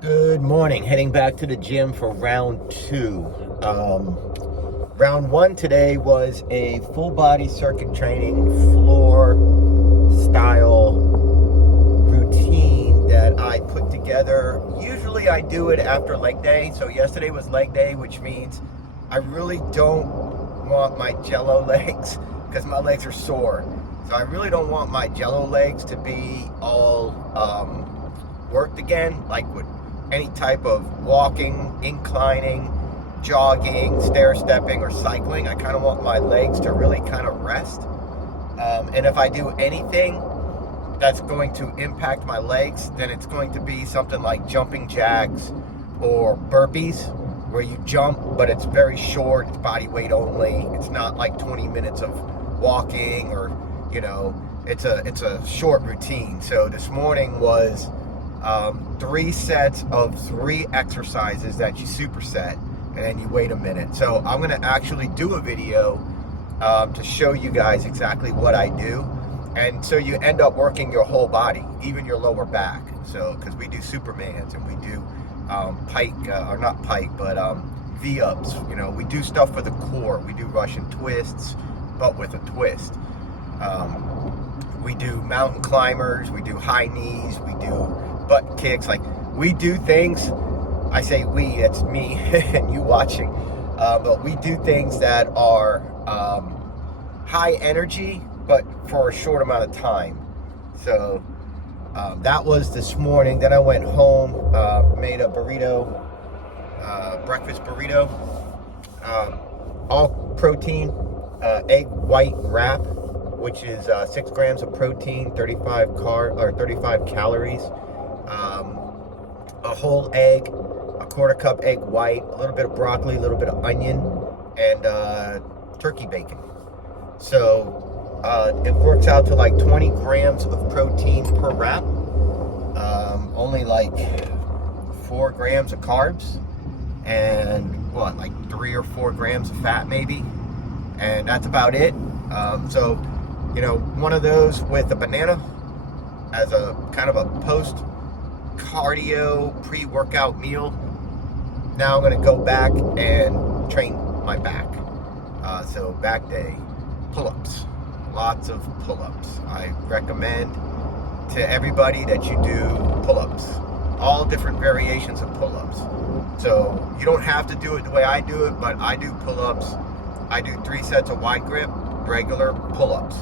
Good morning. Heading back to the gym for round two. Round one today was a full body circuit training floor style routine that I put together. Usually I do it after leg day. So yesterday was leg day, which means I really don't want my jello legs because my legs are sore. So I really don't want my jello legs to be all worked again, like with any type of walking, inclining, jogging, stair stepping, or cycling. I kind of want my legs to really kind of rest. And if I do anything that's going to impact my legs, then it's going to be something like jumping jacks or burpees, where you jump, but it's very short, it's body weight only. It's not like 20 minutes of walking, or, it's a short routine. So this morning was 3 sets of 3 exercises that you superset, and then you wait a minute. So I'm going to actually do a video to show you guys exactly what I do, and so you end up working your whole body, even your lower back. So because we do Supermans and we do pike, or not pike, but V-ups. We do stuff for the core. We do Russian twists, but with a twist. We do mountain climbers. We do high knees. We do butt kicks. Like, we do things. I say we, it's me and you watching, but we do things that are high energy, but for a short amount of time. So that was this morning. Then I went home, made a burrito, breakfast burrito, all protein, egg white wrap, which is 6 grams of protein, 35 calories, a whole egg, a quarter cup egg white, a little bit of broccoli, a little bit of onion, and turkey bacon. So it works out to like 20 grams of protein per wrap, only like 4 grams of carbs, and like 3 or 4 grams of fat maybe, and that's about it. So one of those with a banana as a kind of a post cardio pre-workout meal. Now I'm going to go back and train my back. So back day, pull-ups, lots of pull-ups. I recommend to everybody that you do pull-ups, all different variations of pull-ups. So you don't have to do it the way I do it, but I do pull-ups. I do 3 sets of wide grip, regular pull-ups.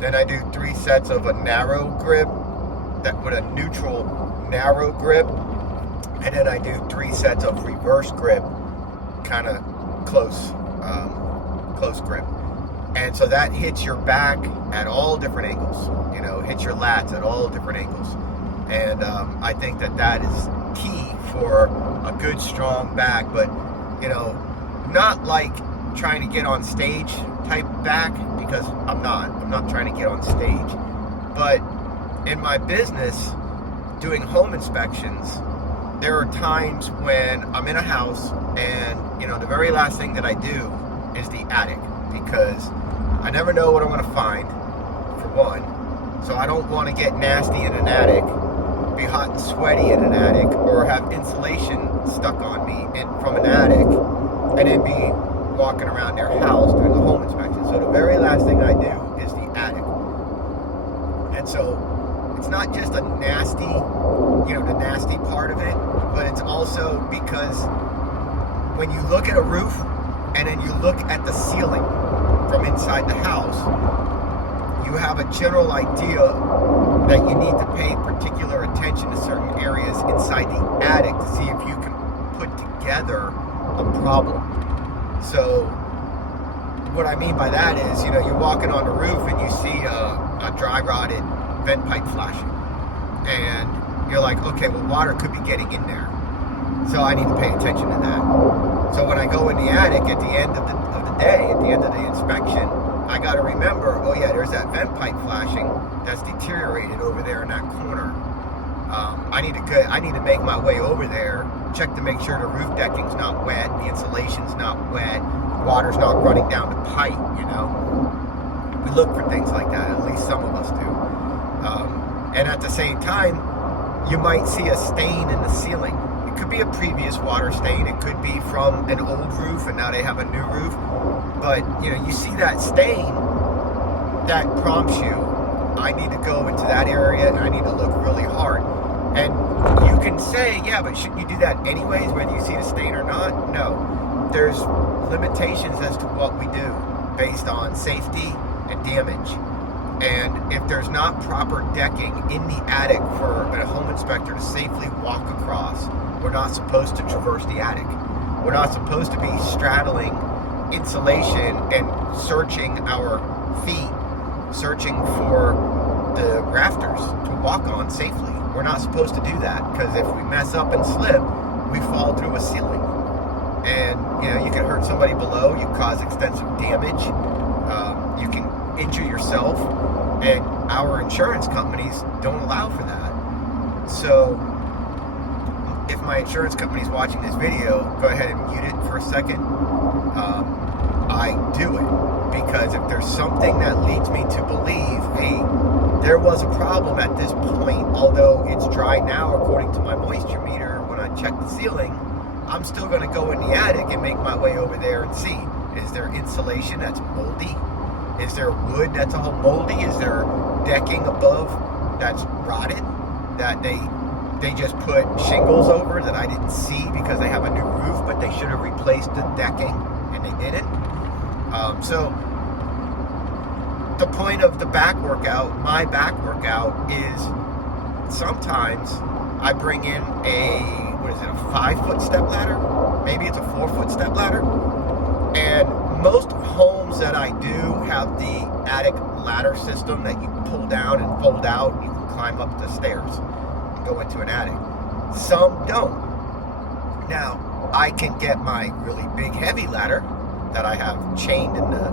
Then I do 3 sets of a narrow grip, that with a neutral narrow grip, and then I do 3 sets of reverse grip, kind of close grip. And so that hits your back at all different angles, hits your lats at all different angles. And I think that is key for a good, strong back, but, not like trying to get on stage type back, because I'm not trying to get on stage. But in my business, doing home inspections, there are times when I'm in a house and, the very last thing that I do is the attic, because I never know what I'm going to find, for one. So I don't want to get nasty in an attic, be hot and sweaty in an attic, or have insulation stuck on me from an attic, and then be walking around their house doing the home inspection. So the very last thing I do is the attic. And so it's not just a nasty, the nasty part of it, but it's also because when you look at a roof and then you look at the ceiling from inside the house, you have a general idea that you need to pay particular attention to certain areas inside the attic to see if you can put together a problem. So what I mean by that is, you're walking on the roof and you see a dry rotted vent pipe flashing, and you're like, okay, well, water could be getting in there, so I need to pay attention to that. So when I go in the attic at the end of the day, at the end of the inspection, I got to remember, oh yeah, there's that vent pipe flashing that's deteriorated over there in that corner. I need to make my way over there, check to make sure the roof decking's not wet, the insulation's not wet, water's not running down the pipe. We look for things like that, at least some of us do. And at the same time, you might see a stain in the ceiling, previous water stain. It could be from an old roof and now they have a new roof. But, you see that stain, that prompts you, I need to go into that area and I need to look really hard. And you can say, yeah, but shouldn't you do that anyways, whether you see the stain or not? No. There's limitations as to what we do based on safety and damage. And if there's not proper decking in the attic for a home inspector to safely walk across, we're not supposed to traverse the attic. We're not supposed to be straddling insulation and searching our feet, searching for the rafters to walk on safely. We're not supposed to do that, because if we mess up and slip, we fall through a ceiling. And, you can hurt somebody below, you cause extensive damage, you can injure yourself, and our insurance companies don't allow for that. So, if my insurance company is watching this video, go ahead and mute it for a second. I do it because if there's something that leads me to believe, hey, there was a problem at this point, although it's dry now according to my moisture meter, when I check the ceiling, I'm still going to go in the attic and make my way over there and see, is there insulation that's moldy? Is there wood that's all moldy? Is there decking above that's rotted, that they just put shingles over that I didn't see because they have a new roof, but they should have replaced the decking and they didn't? So the point of the back workout, my back workout, is sometimes I bring in a 5-foot step ladder? Maybe it's a 4-foot step ladder. And most homes that I do have the attic ladder system that you pull down and fold out. You can climb up the stairs and go into an attic. Some don't. Now, I can get my really big heavy ladder that I have chained in the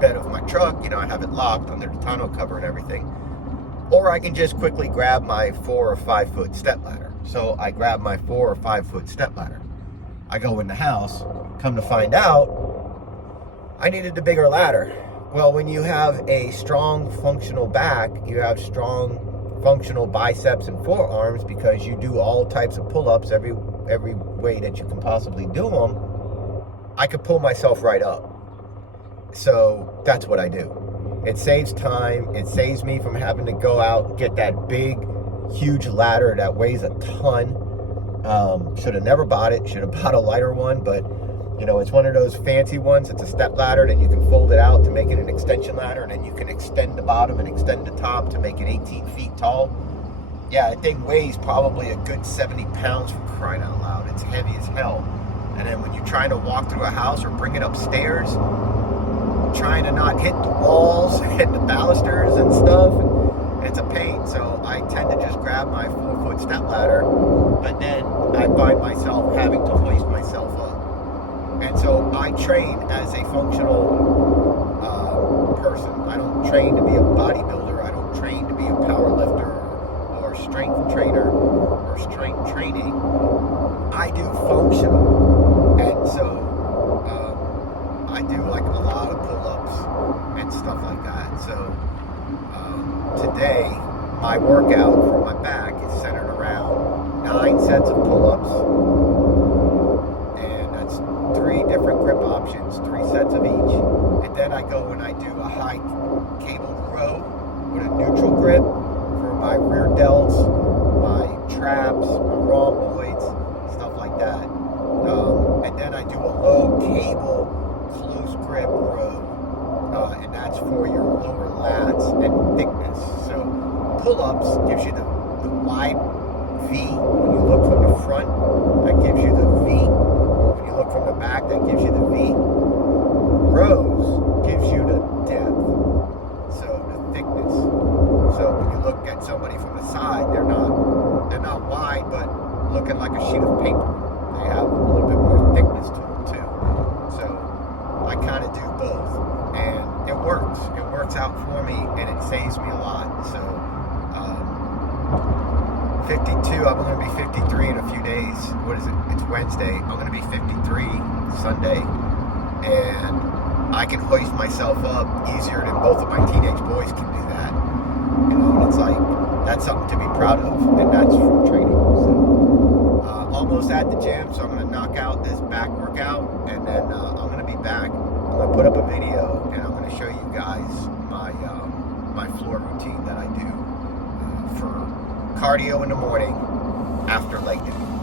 bed of my truck. I have it locked under the tonneau cover and everything. Or I can just quickly grab my 4 or 5 foot step ladder. So I grab my 4 or 5 foot step ladder. I go in the house, come to find out, I needed the bigger ladder. Well, when you have a strong functional back, you have strong functional biceps and forearms, because you do all types of pull-ups every way that you can possibly do them, I could pull myself right up. So that's what I do. It saves time. It saves me from having to go out and get that big, huge ladder that weighs a ton. Should have never bought it. Should have bought a lighter one, but it's one of those fancy ones. It's a step ladder, then you can fold it out to make it an extension ladder, and then you can extend the bottom and extend the top to make it 18 feet tall. Yeah, that thing weighs probably a good 70 pounds, for crying out loud. It's heavy as hell. And then when you're trying to walk through a house or bring it upstairs, trying to not hit the walls and the balusters and stuff, and it's a pain. So I tend to just grab my 4-foot step ladder, but then I find myself having to hoist myself up. And so I train as a functional person. I don't train to be a bodybuilder. I don't train to be a power lifter or strength trainer or strength training. I do functional. And so I do like a lot of pull-ups and stuff like that. So today, my workout for my back is centered around 9 sets of pull-ups. And that's 3 different grip options, 3 sets of each. And then I go and I do a high cable row with a neutral grip for my rear delts, my traps, my rhomboids, stuff like that. And then I do a low cable close grip row, and that's for your lower lats and thickness. So pull-ups gives you the wide V. When you look from the front, that gives you the V. When you look from the back, that gives you the V. Rows gives you the depth, so the thickness. So when you look at somebody from the side, they're not wide, but looking like a sheet of paper. They have a little bit more thickness to them too. So I kind of do both, and it works. It works out for me, and it saves me a lot. So 52, I'm going to be 53 in a few days. What is it? It's Wednesday. I'm going to be 53 Sunday, and I can hoist myself up easier than both of my teenage boys can do that. And it's like, that's something to be proud of, and that's from training. So almost almost at the gym, so I'm gonna knock out this back workout, and then I'm gonna be back. I'm gonna put up a video, and I'm gonna show you guys my floor routine that I do for cardio in the morning after leg day.